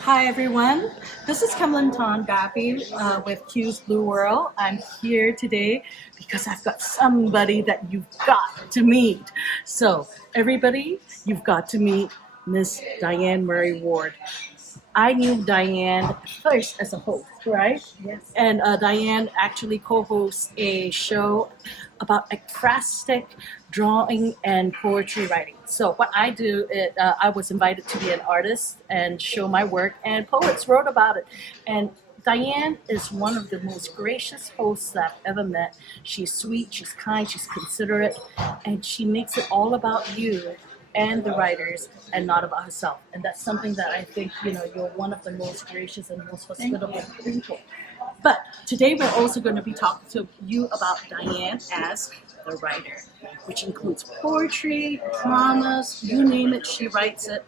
Hi everyone, this is Kamlan Gapi with Q's Blue World. I'm here today because I've got somebody that you've got to meet. So everybody, you've got to meet Miss Diane Murray Ward. I knew Diane first as a host, right? Yes. And Diane actually co-hosts a show about ekphrastic drawing and poetry writing. So what I do, I was invited to be an artist and show my work, and poets wrote about it. And Diane is one of the most gracious hosts I've ever met. She's sweet, she's kind, she's considerate, and she makes it all about you and the writers and not about herself. And that's something that I think, you're one of the most gracious and most hospitable people. But today we're also going to be talking to you about Diane as the writer, which includes poetry, dramas, you name it, she writes it.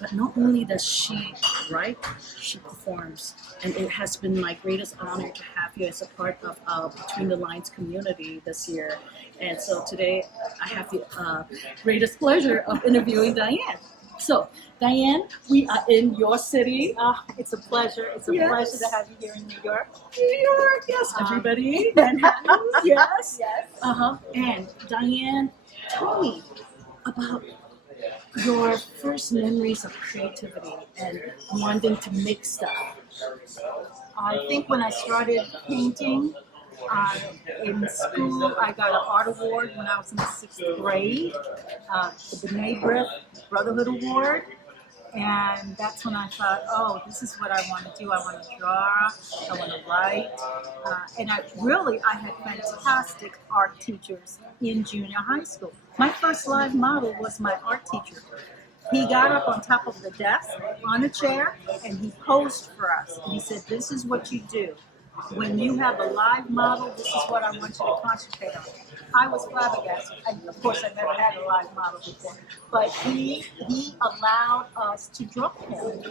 But not only does she write, she performs. And it has been my greatest honor to have you as a part of Between the Lines community this year. And so today I have the greatest pleasure of interviewing Diane. So, Diane, we are in your city. It's a pleasure. It's a pleasure to have you here in New York. New York, yes, everybody. Manhattan, yes. Yes. And Diane, tell me about your first memories of creativity and wanting to make stuff. I think when I started painting in school, I got an art award when I was in the 6th grade, the B'nai Brotherhood Award. And that's when I thought, oh, this is what I want to do. I want to draw, I want to write. And I had fantastic art teachers in junior high school. My first live model was my art teacher. He got up on top of the desk on a chair and he posed for us. And he said, this is what you do. When you have a live model, this is what I want you to concentrate on. I was flabbergasted. Of course, I never had a live model before. But he allowed us to draw him.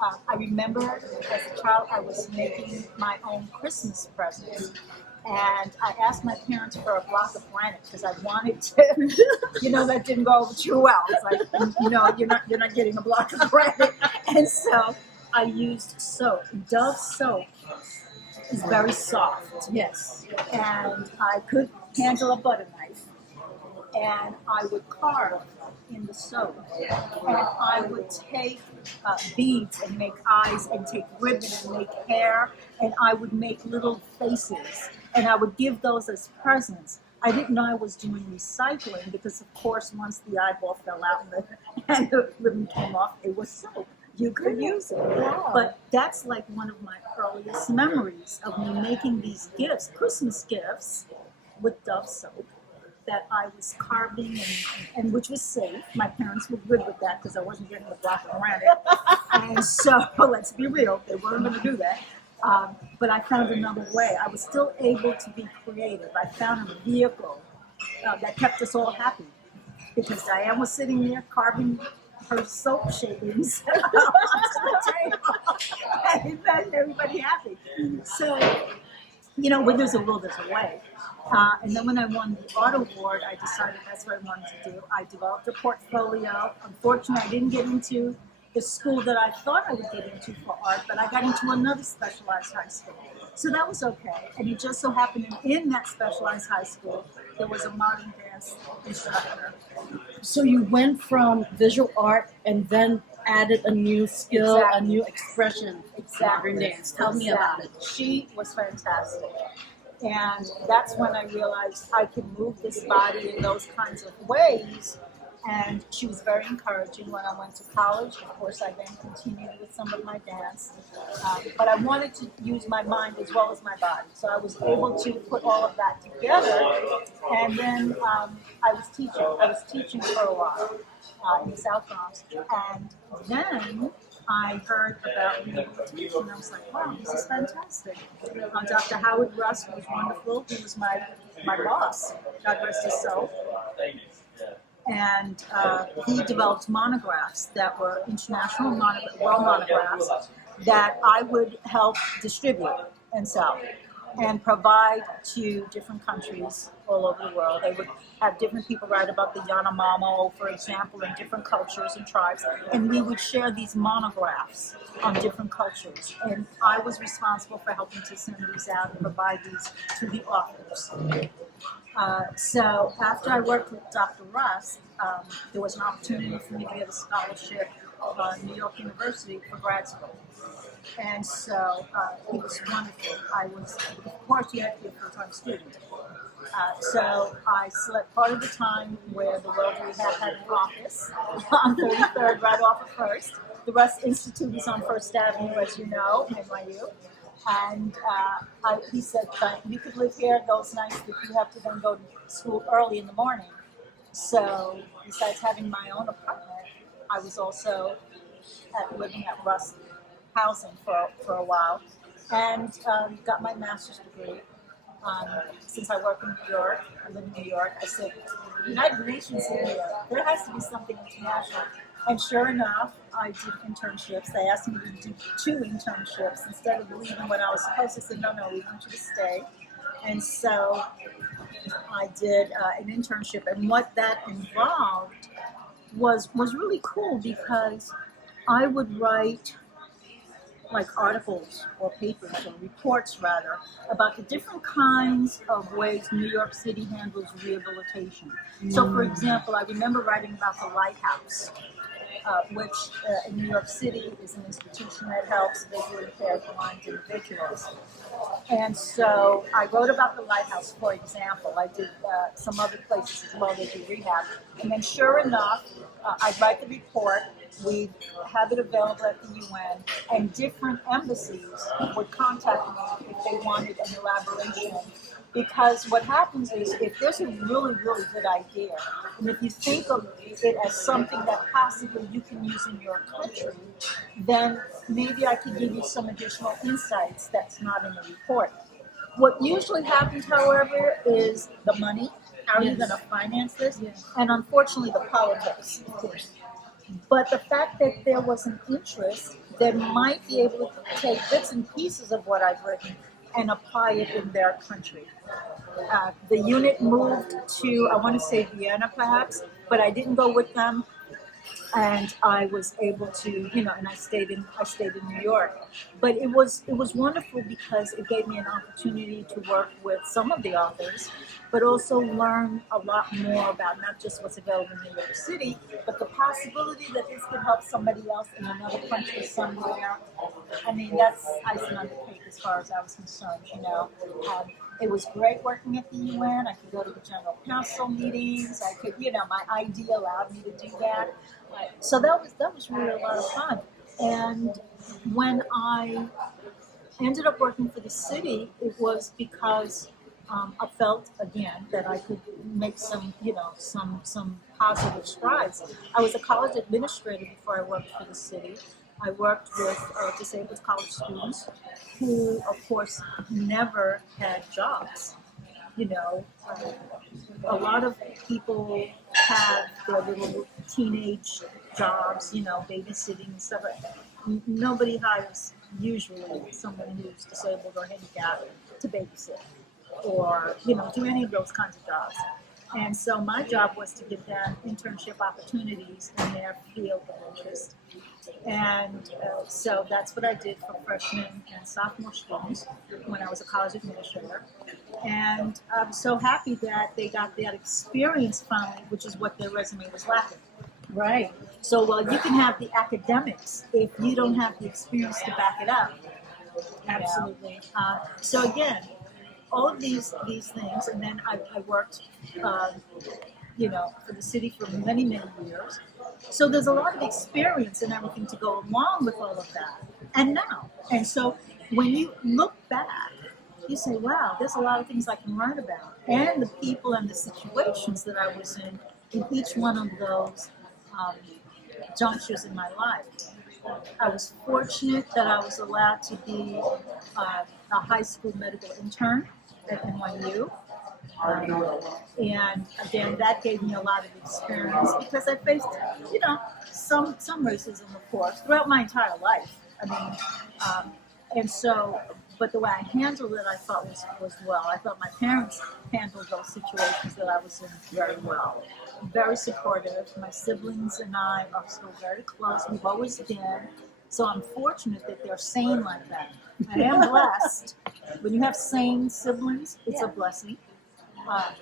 I remember as a child, I was making my own Christmas presents. And I asked my parents for a block of granite because I wanted to, that didn't go over too well. It's like, you're not getting a block of granite. And so I used soap. Dove soap is very soft. Yes. And I could handle a butter knife. And I would carve in the soap. And I would take beads and make eyes and take ribbon and make hair. And I would make little faces. And I would give those as presents. I didn't know I was doing recycling because, of course, once the eyeball fell out and the ribbon came off, it was soap. You could use it. Wow. But that's like one of my earliest memories of me making these gifts, Christmas gifts, with Dove soap that I was carving and which was safe. My parents were good with that because I wasn't getting a block of granite. And so, let's be real, they weren't going to do that. But I found another way. I was still able to be creative. I found a vehicle that kept us all happy because Diane was sitting there carving her soap shavings onto the table and then everybody happy. So, when there's a will, there's a way. And then when I won the art award, I decided that's what I wanted to do. I developed a portfolio. Unfortunately, I didn't get into the school that I thought I would get into for art, but I got into another specialized high school. So that was okay. And it just so happened in that specialized high school, there was a modern dance instructor. So you went from visual art and then added a new skill, a new expression to modern dance. Tell me about it. She was fantastic. And that's when I realized I could move this body in those kinds of ways. And she was very encouraging when I went to college. Of course, I then continued with some of my dance. But I wanted to use my mind as well as my body. So I was able to put all of that together. And then I was teaching. I was teaching for a while in the South Bronx. And then I heard about being able to teach, and I was like, wow, this is fantastic. Dr. Howard Russ was wonderful. He was my boss, God rest his soul. And he developed monographs that were international monographs that I would help distribute and sell. and provide to different countries all over the world. They would have different people write about the Yanomamo, for example, in different cultures and tribes, and we would share these monographs on different cultures. And I was responsible for helping to send these out and provide these to the authors. So after I worked with Dr. Russ, there was an opportunity for me to get a scholarship at New York University for grad school. And so it was wonderful. I was, of course, you had to be a full-time student. So I slept part of the time where the World Rehab had an office on 33rd, right off of First. The Russ Institute is on First Avenue, as you know, in NYU. And he said, you could live here those nights that you have to then go to school early in the morning. So besides having my own apartment, I was also living at Russ housing for a while, and got my master's degree. Since I work in New York, I live in New York, I said, United Nations area, there has to be something international. And sure enough, I did internships. They asked me to do 2 internships instead of leaving when I was supposed to. I said, no, we want you to stay. And so I did an internship, and what that involved was really cool, because I would write like articles or papers or reports rather about the different kinds of ways New York City handles rehabilitation. So for example, I remember writing about the Lighthouse, which in New York City is an institution that helps visually impaired blind individuals. And so I wrote about the Lighthouse, for example. I did some other places as well that do rehab. And then sure enough, I'd write the report, we'd have it available at the UN, and different embassies would contact me if they wanted an elaboration. Because what happens is, if there's a really, really good idea, and if you think of it as something that possibly you can use in your country, then maybe I could give you some additional insights that's not in the report. What usually happens, however, is the money. How are you going to finance this? And unfortunately, the politics, of course. But the fact that there was an interest that might be able to take bits and pieces of what I've written and apply it in their country. The unit moved to, I want to say Vienna perhaps, but I didn't go with them. And I was able to, and I stayed in New York. But it was wonderful because it gave me an opportunity to work with some of the authors, but also learn a lot more about not just what's available in New York City, but the possibility that this could help somebody else in another country somewhere. I mean, that's icing on the cake as far as I was concerned, It was great working at the UN. I could go to the General Council meetings. I could, my ID allowed me to do that. So that was really a lot of fun. And when I ended up working for the city, it was because I felt again that I could make some positive strides. I was a college administrator before I worked for the city. I worked with disabled college students who, of course, never had jobs. A lot of people have their little teenage jobs, babysitting and stuff. Nobody hires usually someone who's disabled or handicapped to babysit or, do any of those kinds of jobs. And so my job was to give them internship opportunities in their field of interest. And so that's what I did for freshmen and sophomore students when I was a college administrator. And I'm so happy that they got that experience finally, which is what their resume was lacking. Right. So while you can have the academics, if you don't have the experience to back it up. Absolutely. So again, all of these things, and then I worked, for the city for many, many years. So there's a lot of experience and everything to go along with all of that. And now, and so when you look back, you say, wow, there's a lot of things I can learn about. And the people and the situations that I was in each one of those junctures in my life. I was fortunate that I was allowed to be a high school medical intern at NYU. And again, that gave me a lot of experience because I faced, some racism, of course, throughout my entire life. I mean, and so but the way I handled it, I thought was well. I thought my parents handled those situations that I was in very well. Very supportive. My siblings and I are still very close. We've always been. So I'm fortunate that they're sane like that. I am blessed. When you have sane siblings, it's a blessing.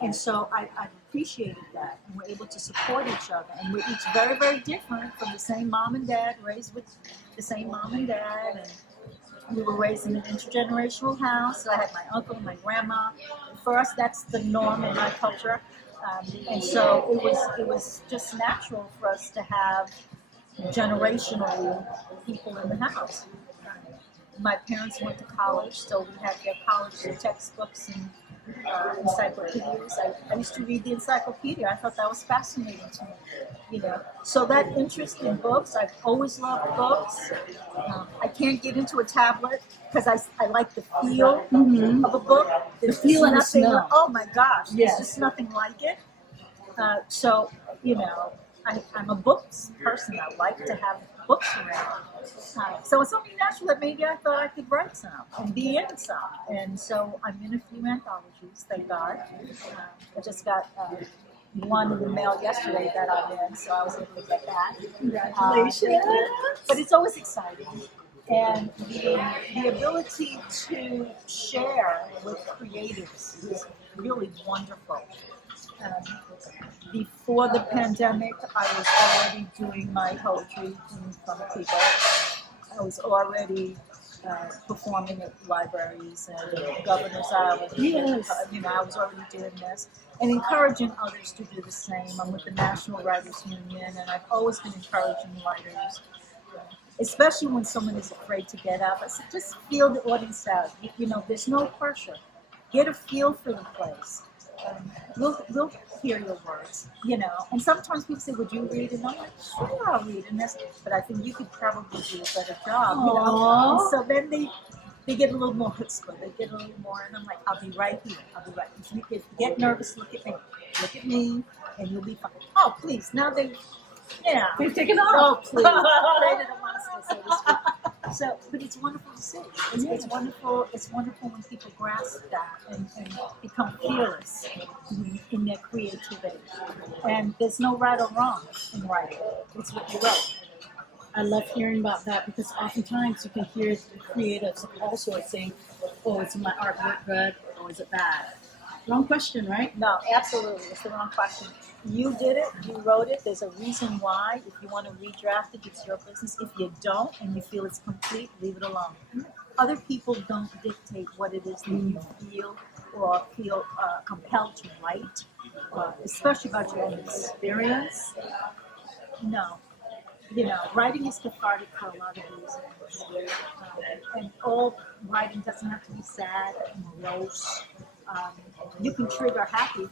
And so I've appreciated that. And we're able to support each other. And we're each very, very different from the same mom and dad, raised with the same mom and dad. And we were raised in an intergenerational house. So I had my uncle, my grandma. For us, that's the norm in my culture. And so it was just natural for us to have generational people in the house. My parents went to college, so we had their college textbooks and encyclopedias. I used to read the encyclopedia. I thought that was fascinating to me, So that interest in books, I've always loved books. I can't get into a tablet because I like the feel of a book. The feel and the smell. Oh my gosh, there's just nothing like it. So, I'm a books person. I like to have books around. So it's only natural that maybe I thought I could write some and be in some. And so I'm in a few anthologies, thank God. I just got one in the mail yesterday that I'm in, so I was able to get that. Congratulations. But it's always exciting. And the ability to share with creatives is really wonderful. Before the pandemic, I was already doing my poetry in front of people. I was already performing at libraries and Governor's Island. Yes. I was already doing this and encouraging others to do the same. I'm with the National Writers Union, and I've always been encouraging writers, especially when someone is afraid to get up. I said, just feel the audience out. There's no pressure. Get a feel for the place. We'll hear your words, And sometimes people say, would you read it? And I'm like, sure, I'll read it. But I think you could probably do a better job, And so then they get a little more chutzpah. They get a little more, and I'm like, I'll be right here. If you get nervous, look at me, and you'll be fine. Oh, please. Now they've taken off. Oh, please. They didn't want us to say this. So, but it's wonderful to see. It's wonderful. It's wonderful when people grasp that and become fearless in their creativity. And there's no right or wrong in writing. It's what you wrote. I love hearing about that because oftentimes you can hear creatives of all sorts saying, "Oh, is my artwork good or is it bad?" Wrong question, right? No, absolutely. It's the wrong question. You did it. You wrote it. There's a reason why. If you want to redraft it, it's your business. If you don't and you feel it's complete, leave it alone. Other people don't dictate what it is that you feel or feel compelled to write, especially about your own experience. No. Writing is cathartic for a lot of reasons. And all writing doesn't have to be sad and morose. You can trigger happy,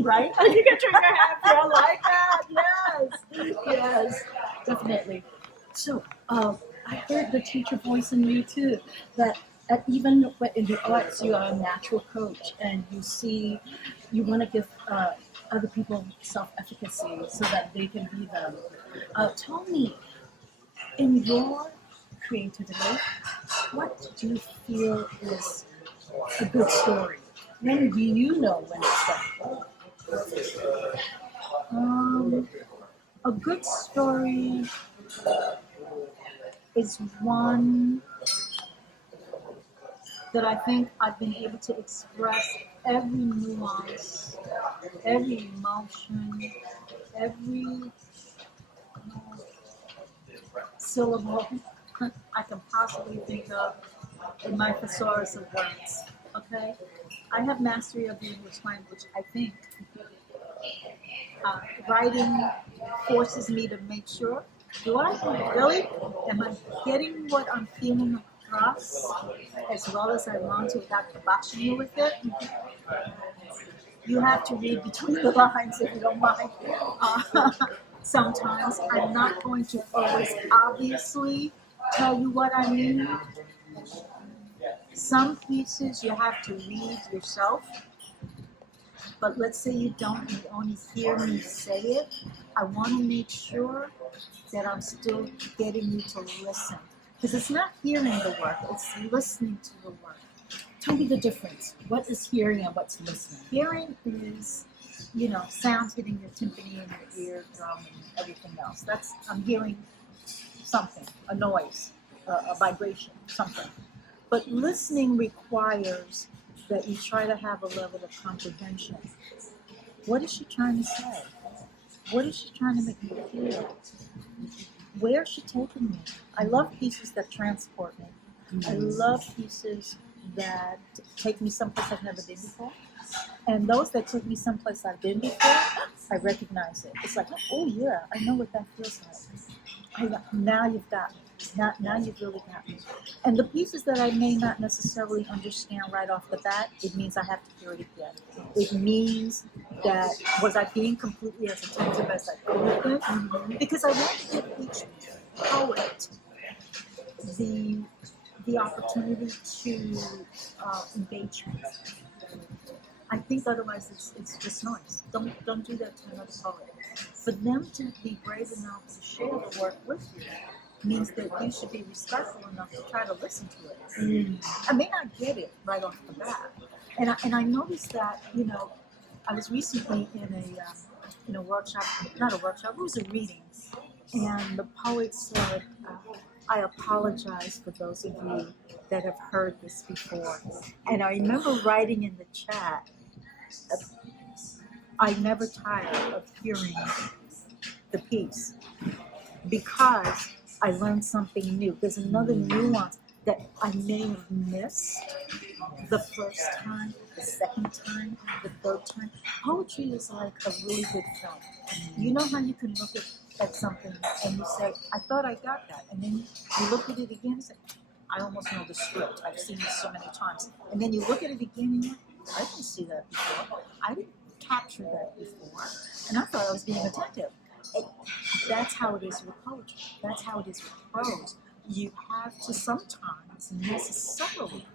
right? You can trigger happy. I like that. Yes, definitely. So, I heard the teacher voice in you too. That even in the arts, you are a natural coach, and you want to give other people self-efficacy so that they can be them. Tell me, in your creativity, what do you feel is a good story? When do you know when it's done? A good story is one that I think I've been able to express every nuance, every emotion, every syllable I can possibly think of in my thesaurus of words. Okay? I have mastery of the English language, I think. Writing forces me to make sure, do I really? Am I getting what I'm feeling across as well as I want to without boxing you with it? You have to read between the lines if you don't mind. Sometimes I'm not going to always obviously tell you what I mean. Some pieces you have to read yourself, but let's say you don't, you only hear me say it. I want to make sure that I'm still getting you to listen. Because it's not hearing the work, it's listening to the work. Tell me the difference. What is hearing and what's listening? Hearing is, sounds hitting your timpani and your eardrum and everything else. I'm hearing something, a noise, a vibration, something. But listening requires that you try to have a level of comprehension. What is she trying to say? What is she trying to make me feel? Where is she taking me? I love pieces that transport me. I love pieces that take me someplace I've never been before. And those that take me someplace I've been before, I recognize it. It's like, oh yeah, I know what that feels like. Now you've got me. Now you've really got me. And the pieces that I may not necessarily understand right off the bat, it means I have to hear it again. It means that was I being completely as attentive as I could have been? Mm-hmm. Because I want to give each poet the opportunity to engage me. I think otherwise it's just noise. Don't do that to another poet. For them to be brave enough to share the work with you means that you should be respectful enough to try to listen to it. I may not get it right off the bat, and I noticed that I was recently in a workshop, not a workshop, it was a reading, and the poet said, I apologize for those of you that have heard this before. And I remember writing in the chat, I never tire of hearing the piece because I learned something new. There's another nuance that I may have missed the first time, the second time, the third time. Poetry is like a really good film. You know how you can look at something and you say, I thought I got that. And then you look at it again and say, I almost know the script. I've seen it so many times. And then you look at it again and you're like, I didn't see that before. I didn't capture that before. And I thought I was being attentive. That's how it is with poetry. That's how it is with prose. You have to sometimes necessarily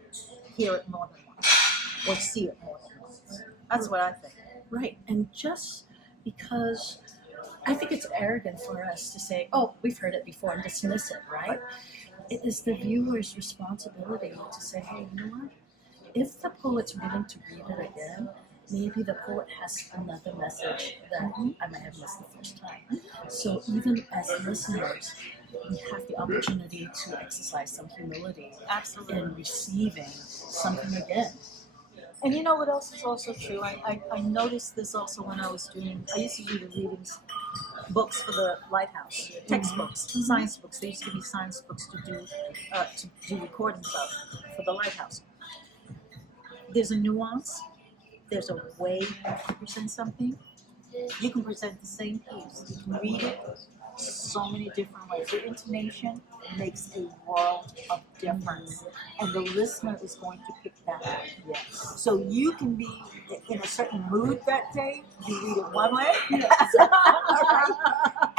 hear it more than once or see it more than once. That's what I think. Right. And just because I think it's arrogant for us to say, oh, we've heard it before and dismiss it, right? It is the viewer's responsibility to say, hey, you know what? If the poet's willing to read it again, maybe the poet has another message that I might have missed the first time. So even as listeners, we have the opportunity to exercise some humility in receiving something again. And you know what else is also true? I noticed this also when I used to do the readings, books for the Lighthouse, textbooks, science books. There used to be science books to do recordings of for the Lighthouse. There's a nuance. There's a way to present something. You can present the same piece. You can read it so many different ways. The intonation makes a world of difference. And the listener is going to pick that up. Yes. So you can be in a certain mood that day. You read it one way. Yes. Right?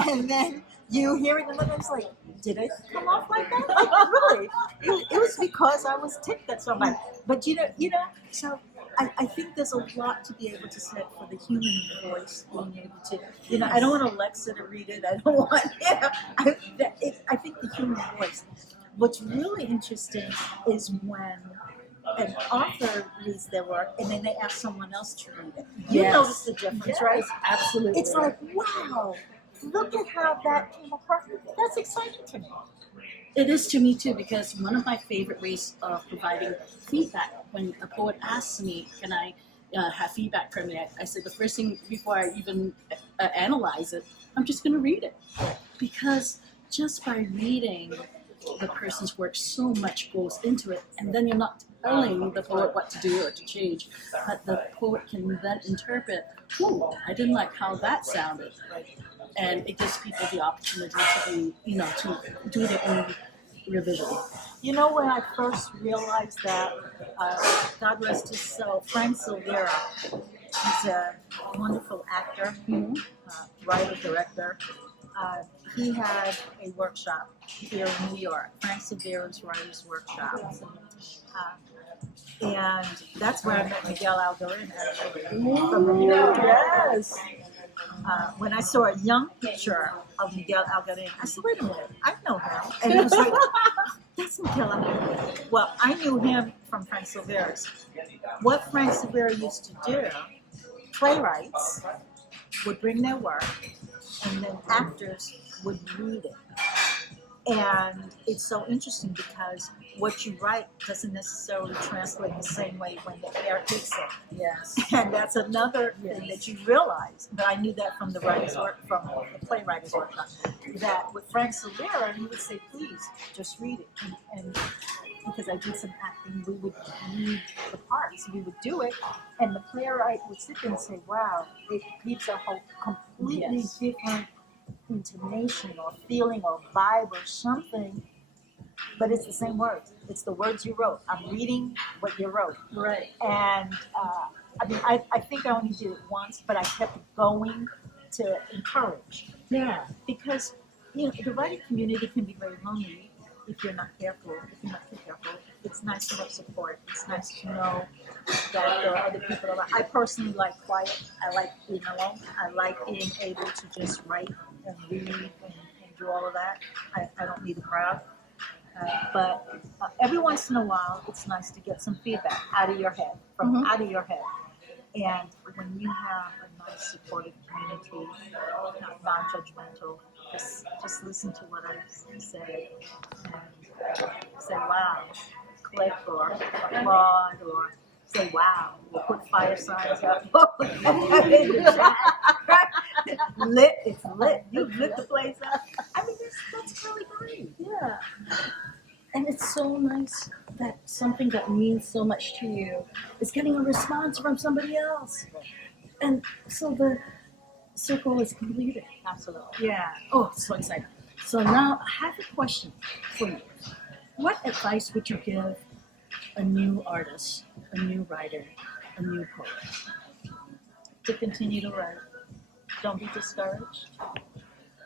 And then you hear it another way. It's like, did it come off like that? Like, really? It was because I was ticked at somebody. But you know, so I think there's a lot to be able to say for the human voice, being able to, I don't want Alexa to read it. I don't want, I think the human voice. What's really interesting is when an author reads their work and then they ask someone else to read it. You notice the difference, right? Absolutely. It's like, wow, look at how that came across. That's exciting to me. It is to me too, because one of my favorite ways of providing feedback, when a poet asks me, can I have feedback from you, I say the first thing before I even analyze it, I'm just going to read it. Because just by reading the person's work, so much goes into it, and then you're not telling the poet what to do or to change, but the poet can then interpret, I didn't like how that sounded. And it gives people the opportunity to be, to do their own revision. You know, when I first realized that, God rest his soul, Frank Silvera, he's a wonderful actor, writer, director. He had a workshop here in New York, Frank Silvera's Writers Workshop. And that's where I met Miguel Algarin, actually. From yes. When I saw a young picture of Miguel Algarin, I said, wait a minute, I know him. And it was like, Listen, Killer. Well, I knew him from Frank Silvera's. What Frank Silvera used to do, playwrights would bring their work, and then actors would read it. And it's so interesting because what you write doesn't necessarily translate the same way when the air hits it. Yes. And that's another thing that you realize. But I knew that from the writer's work, from the playwright's workshop, that with Frank Silvera, he would say, please, just read it. And because I did some acting, we would read the parts. We would do it, and the playwright would sit there and say, wow, it gives a whole completely different intonation or feeling or vibe or something, but it's the same words. It's the words you wrote. I'm reading what you wrote. Right. And I think I only did it once, but I kept going to encourage. Yeah. Because, the writing community can be very lonely if you're not careful, if you're not too careful. It's nice to have support. It's nice to know that there are other people around. I personally like quiet. I like being alone. I like being able to just write and read and do all of that. I don't need a crowd. But every once in a while, it's nice to get some feedback out of your head, out of your head. And when you have a nice, supportive community, not non-judgmental, just listen to what I say and say, wow, click or applaud or say, wow, we'll put fire signs up in the chat. Lit, it's lit. You lit the place up. I mean, that's really great. Yeah. And it's so nice that something that means so much to you is getting a response from somebody else. And so the circle is completed. Absolutely. Yeah. Oh, so excited. So now I have a question for you. What advice would you give a new artist, a new writer, a new poet? To continue to write. Don't be discouraged.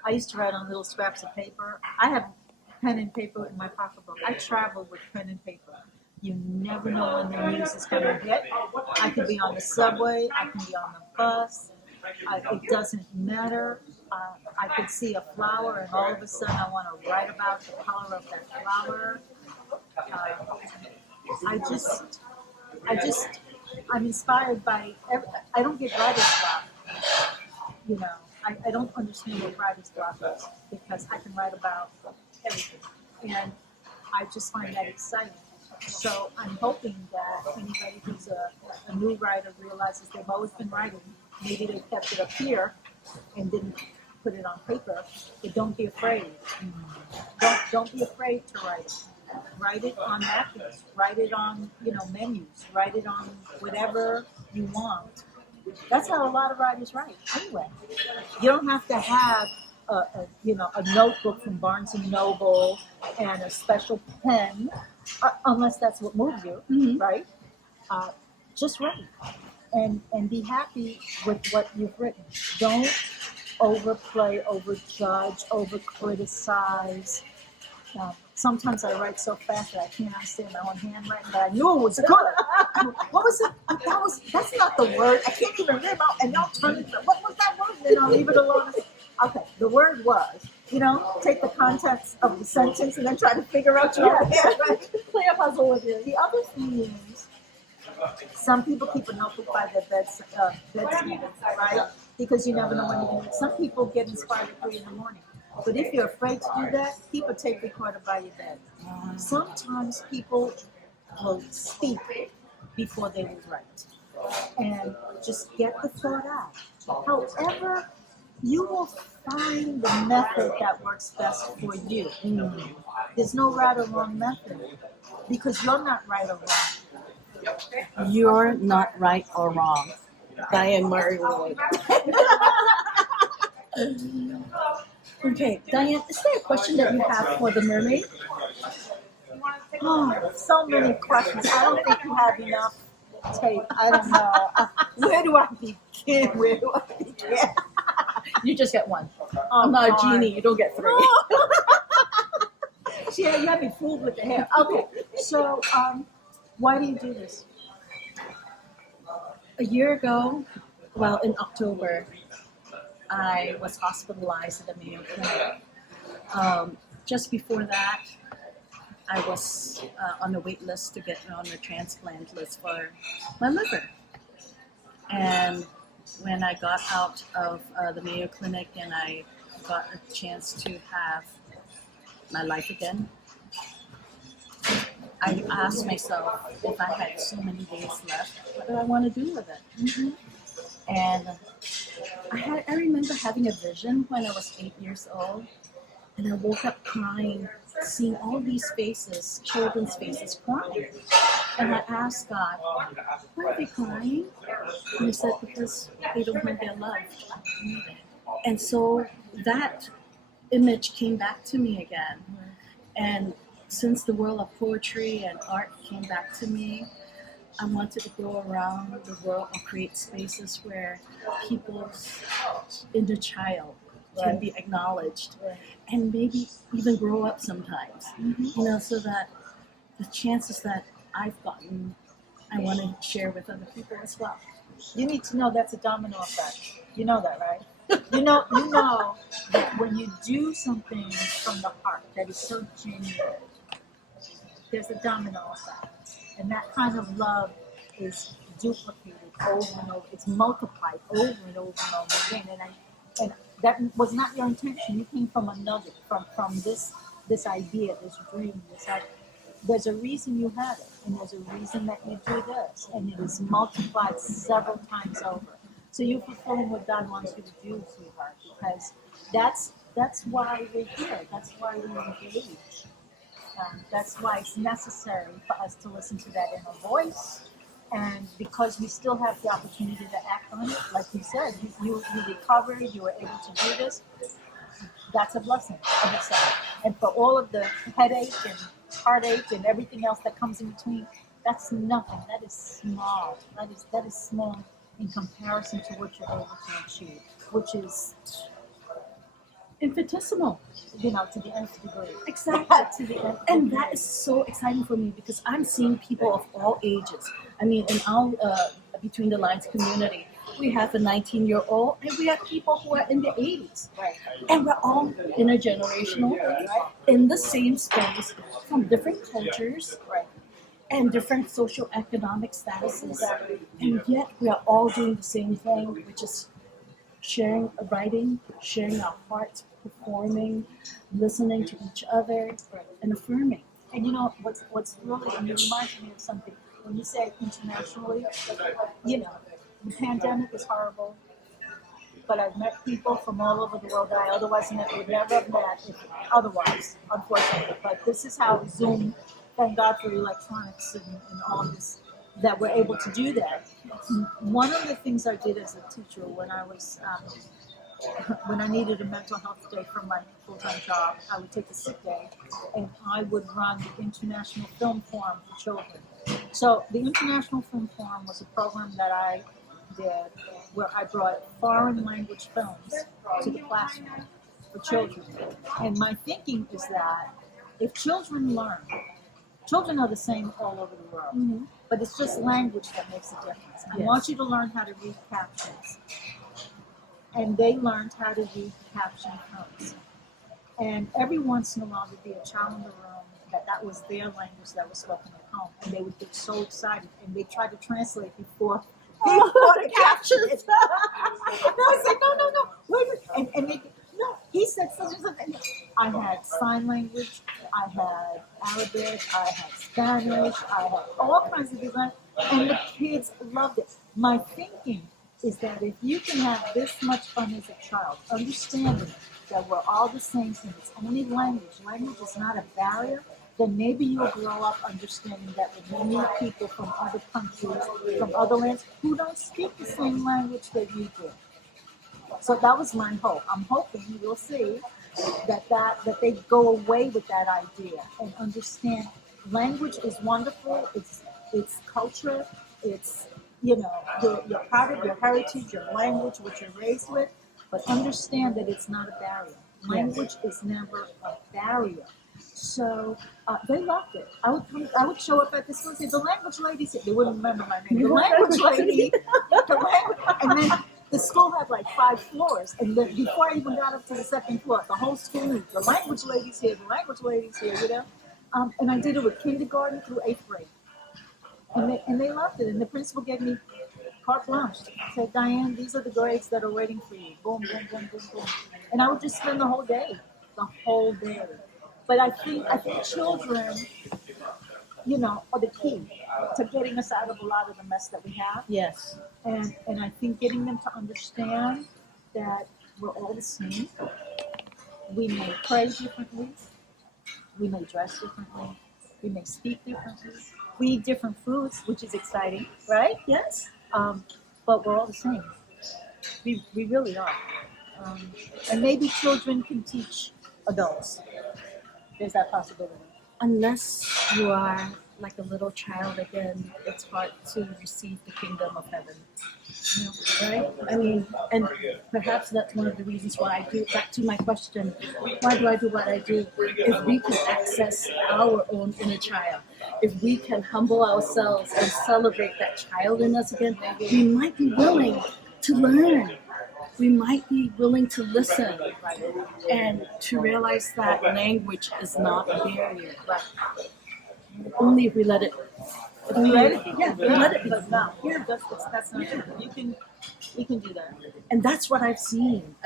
I used to write on little scraps of paper. I have pen and paper in my pocketbook. I travel with pen and paper. You never know when the muse is going to hit. I could be on the subway. I can be on the bus. It doesn't matter. I could see a flower, and all of a sudden I want to write about the color of that flower. I'm inspired by. I don't get writer's block. I don't understand what writer's block is because I can write about everything, and I just find that exciting. So I'm hoping that anybody who's a new writer realizes they've always been writing. Maybe they kept it up here and didn't put it on paper, but don't be afraid. Don't be afraid to write it. Write it on napkins. Write it on menus. Write it on whatever you want. That's how a lot of writers write. Anyway, you don't have to have a notebook from Barnes and Noble and a special pen, unless that's what moves you, right? Just write and be happy with what you've written. Don't overplay, overjudge, over-criticize. Sometimes I write so fast that I can't understand my own handwriting, but I knew it was good. What was it? That's not the word. I can't even read out, and y'all turn it. What was that word? Then I'll leave it alone. Okay, the word was, take the context of the sentence and then try to figure out your own handwriting. Play a puzzle with it. The other thing is, some people keep a notebook by their bedside, right? Because you never know when you're going to. Some people get inspired at 3 a.m. But if you're afraid to do that, keep a tape recorder by your bed. Sometimes people will speak before they will write. And just get the thought out. However, you will find the method that works best for you. There's no right or wrong method because you're not right or wrong. You're not right or wrong. Diane Murray. Okay, Diane, is there a question that you have for the mermaid? Oh, so many questions. I don't think you have enough tape. I don't know. Where do I begin? You just get one. Oh, I'm not a God. genie. You don't get 3. You had me fooled with the hair. Okay, so why do you do this? A year ago, in October, I was hospitalized at the Mayo Clinic. Just before that, I was on the wait list to get on the transplant list for my liver. And when I got out of the Mayo Clinic and I got a chance to have my life again, I asked myself if I had so many days left, what do I want to do with it? Mm-hmm. And I remember having a vision when I was 8 years old, and I woke up crying, seeing all these faces, children's faces crying. And I asked God, why are they crying? And he said, because they don't know they're loved. And so that image came back to me again. And since the world of poetry and art came back to me, I wanted to go around the world and create spaces where people's inner child can be acknowledged and maybe even grow up sometimes, you know, so that the chances that I've gotten, I want to share with other people as well. You need to know that's a domino effect. You know that, right? You know that when you do something from the heart that is so genuine, there's a domino effect. And that kind of love is duplicated over and over. It's multiplied over and over and over again. And that was not your intention. You came from a nugget, from this idea, this dream, there's a reason you have it, and there's a reason that you do this, and it is multiplied several times over. So you're fulfilling what God wants you to do, sweetheart, because that's why we're here. That's why we engage. That's why it's necessary for us to listen to that inner voice, and because we still have the opportunity to act on it, like you said, you recovered, you were able to do this. That's a blessing of itself. And for all of the headache and heartache and everything else that comes in between, that's nothing. That is small. That is small in comparison to what you're able to achieve, which is infinitesimal, you know, to the nth degree. Exactly. To the nth And degree. that is so exciting for me because I'm seeing people of all ages. I mean, in our Between the Lines community, we have a 19-year-old and we have people who are in their 80s. Right. And we're all intergenerational, right, in the same space from different cultures, Right. and different socioeconomic statuses. And yet we are all doing the same thing, which is sharing, writing, sharing our hearts, performing, listening to each other, and affirming. And you know what's really, and it reminds me of something when you say internationally. You know, the pandemic is horrible, but I've met people from all over the world that I otherwise would never have met if otherwise, unfortunately. But this is how Zoom. Thank God for electronics and all of this, that we're able to do that. One of the things I did as a teacher when I was when I needed a mental health day from my full-time job, I would take a sick day and I would run the International Film Forum for children. So the International Film Forum was a program that I did where I brought foreign language films to the classroom for children. And my thinking is that if children learn, children are the same all over the world, but it's just language that makes a difference. I want you to learn how to read captions. And they learned how to read caption films. And every once in a while there'd be a child in the room that was their language that was spoken at home. And they would get so excited and they tried to translate before the captions. And I said, no, wait. And they, no, he said such and such. I had sign language, I had Arabic, I had Spanish, I had all kinds of different, and the kids loved it. My thinking is that if you can have this much fun as a child, understanding that we're all the same thing, it's only language is not a barrier, then maybe you'll grow up understanding that when you meet people from other countries, from other lands, who don't speak the same language that you do. So that was my hope. I'm hoping you'll see that they go away with that idea and understand language is wonderful. It's culture. It's, you know, you're proud of your heritage, your language, what you're raised with, but understand that it's not a barrier. Language is never a barrier. So they loved it. I would show up at the school and say, the language lady said, they wouldn't remember my name. The language lady, and then the school had like 5 floors, and then before I even got up to the second floor, the whole school knew the language lady's here, you know. And I did it with kindergarten through 8th grade. And they loved it. And the principal gave me carte blanche. Said, Diane, these are the grades that are waiting for you. Boom, boom, boom, boom, boom. And I would just spend the whole day. But I think children, are the key to getting us out of a lot of the mess that we have. Yes. And I think getting them to understand that we're all the same. We may pray differently. We may dress differently. We may speak differently. We eat different foods, which is exciting, right? Yes. But we're all the same. We really are. And maybe children can teach adults. There's that possibility. Unless you are like a little child again, it's hard to receive the kingdom of heaven. Right? I mean, and perhaps that's one of the reasons why I do. Back to my question, why do I do what I do? If we can access our own inner child, if we can humble ourselves and celebrate that child in us again, we might be willing to learn. We might be willing to listen and to realize that language is not a barrier. But only if we let it. If we let it be. Yeah, we let it be. But no, that's not true. You can do that. And that's what I've seen.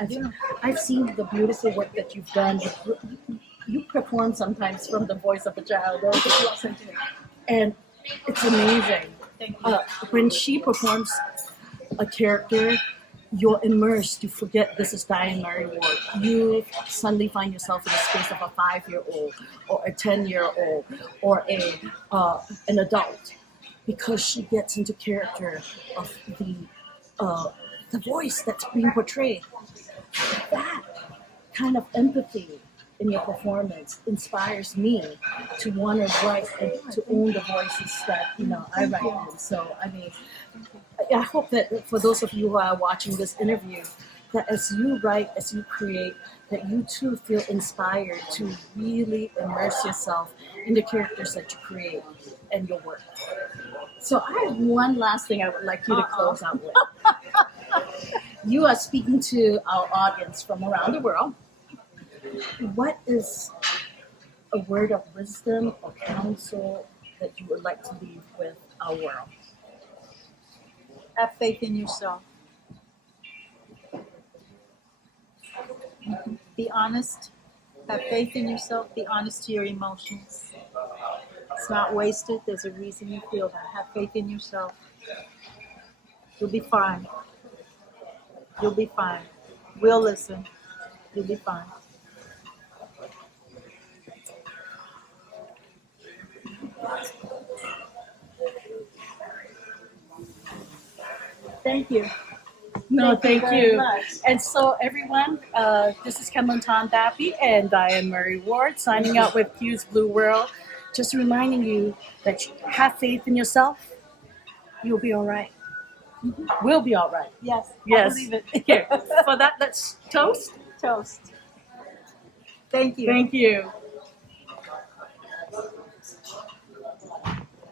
I've seen the beautiful work that you've done. You perform sometimes from the voice of a child. And it's amazing. Thank you. When she performs a character, you're immersed. You forget this is Diane Murray Ward. You suddenly find yourself in the space of a 5-year-old or a 10-year-old or an adult, because she gets into character of the voice that's being portrayed. That kind of empathy in your performance inspires me to want to write and to own the voices that I write in. So I mean, I hope that for those of you who are watching this interview, that as you write, as you create, that you too feel inspired to really immerse yourself in the characters that you create and your work. So I have one last thing I would like you to close out with. You are speaking to our audience from around the world. What is a word of wisdom or counsel that you would like to leave with our world? Have faith in yourself. Be honest. Have faith in yourself. Be honest to your emotions. It's not wasted. There's a reason you feel that. Have faith in yourself. You'll be fine. You'll be fine. We'll listen. You'll be fine. Thank you. No, thank you very you. much. And so, everyone, this is Kemontan Dapi and Diane Murray Ward signing out with Q's Blue World. Just reminding you that you have faith in yourself. You'll be all right. We'll be all right. Yes. Yes. I believe it. Here. For that, let's toast. Toast. Thank you. Thank you.